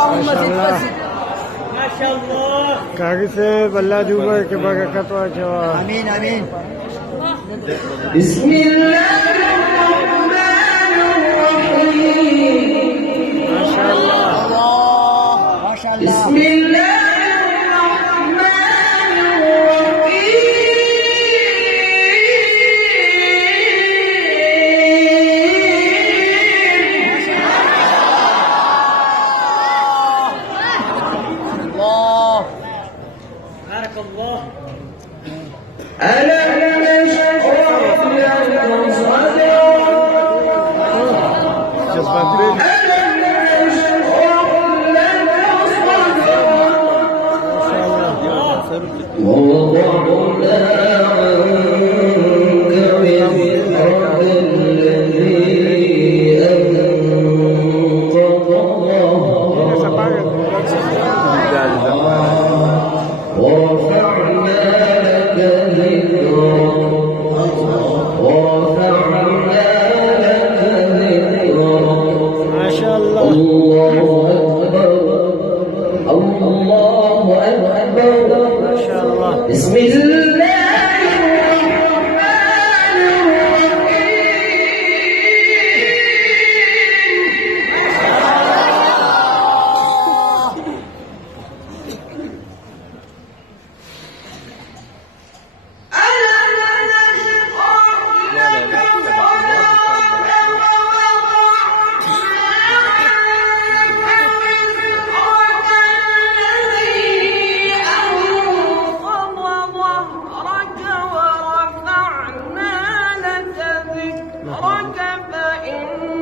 اللهم زد وزد. ما شاء الله. Kaki se balla juga ke barakat wajah. امين امين. بسم الله الرحمن الرحيم. Masya Allah. الله ما شاء الله. بسم الله الرحمن الرحيم. الله. بارك الله. ألم نشرح لك صدرك. Cepat ألم نشرح لك صدرك. ووضعنا عنك وزرك الذي أنقض ظهرك. ورفعنا لك ذكرك. ورفعنا لك ذكرك. Masya Allah. الله أكبر. الله أكبر. Masya Allah. بسم الله الرحمن الرحيم. ألم نشرح لك صدرك. فإن